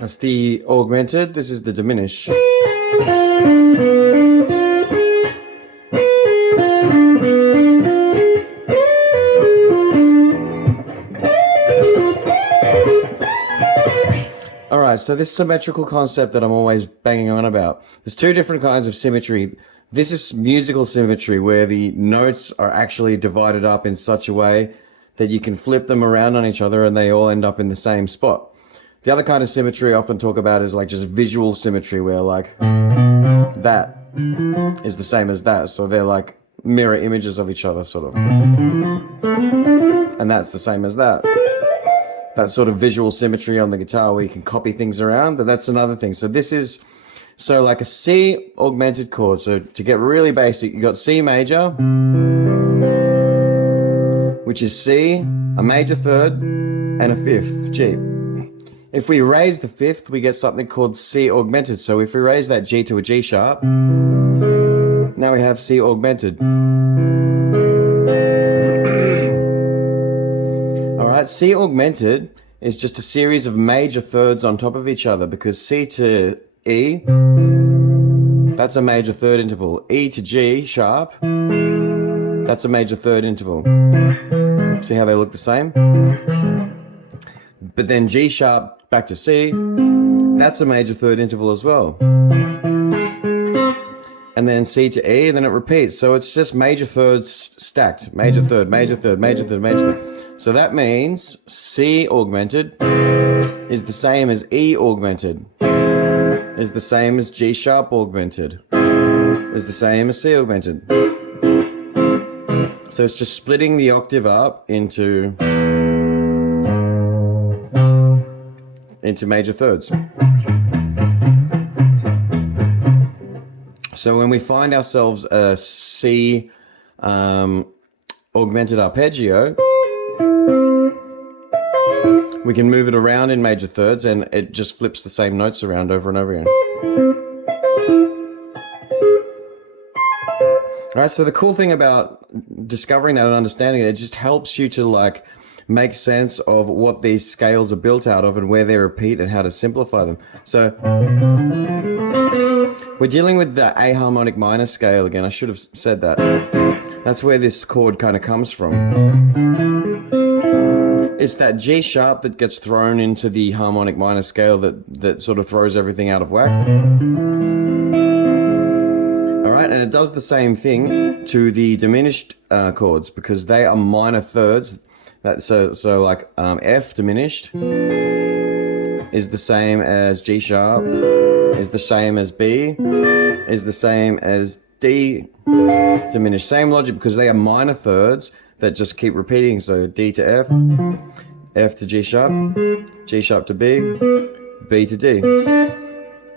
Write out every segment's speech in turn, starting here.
That's the augmented, this is the diminished. Alright, so this symmetrical concept that I'm always banging on about. There's two different kinds of symmetry. This is musical symmetry, where the notes are actually divided up in such a way that you can flip them around on each other and they all end up in the same spot. The other kind of symmetry I often talk about is like just visual symmetry, where like that is the same as that. So they're like mirror images of each other, sort of. And that's the same as that. That sort of visual symmetry on the guitar where you can copy things around, but that's another thing. So this is, so like a C augmented chord. So to get really basic, you got C major, which is C, a major third, and a fifth, G. If we raise the fifth, we get something called C augmented. So if we raise that G to a G sharp, now we have C augmented. Alright, C augmented is just a series of major thirds on top of each other, because C to E, that's a major third interval. E to G sharp, that's a major third interval. See how they look the same? But then G sharp back to C, that's a major third interval as well. And then C to E, and then it repeats. So it's just major thirds stacked. Major third, major third, major third, major third. So that means C augmented is the same as E augmented, is the same as G sharp augmented, is the same as C augmented. So it's just splitting the octave up into major thirds. So when we find ourselves a C augmented arpeggio, we can move it around in major thirds and it just flips the same notes around over and over again. Alright, so the cool thing about discovering that and understanding it just helps you to like make sense of what these scales are built out of and where they repeat and how to simplify them. So we're dealing with the A harmonic minor scale again. I should have said that. That's where this chord kind of comes from. It's that G sharp that gets thrown into the harmonic minor scale that sort of throws everything out of whack. Alright, and it does the same thing to the diminished chords, because they are minor thirds. So like F diminished is the same as G sharp, is the same as B, is the same as D diminished. Same logic, because they are minor thirds that just keep repeating. So D to F, F to G sharp to B, B to D.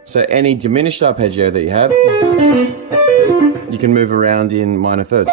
So any diminished arpeggio that you have, you can move around in minor thirds.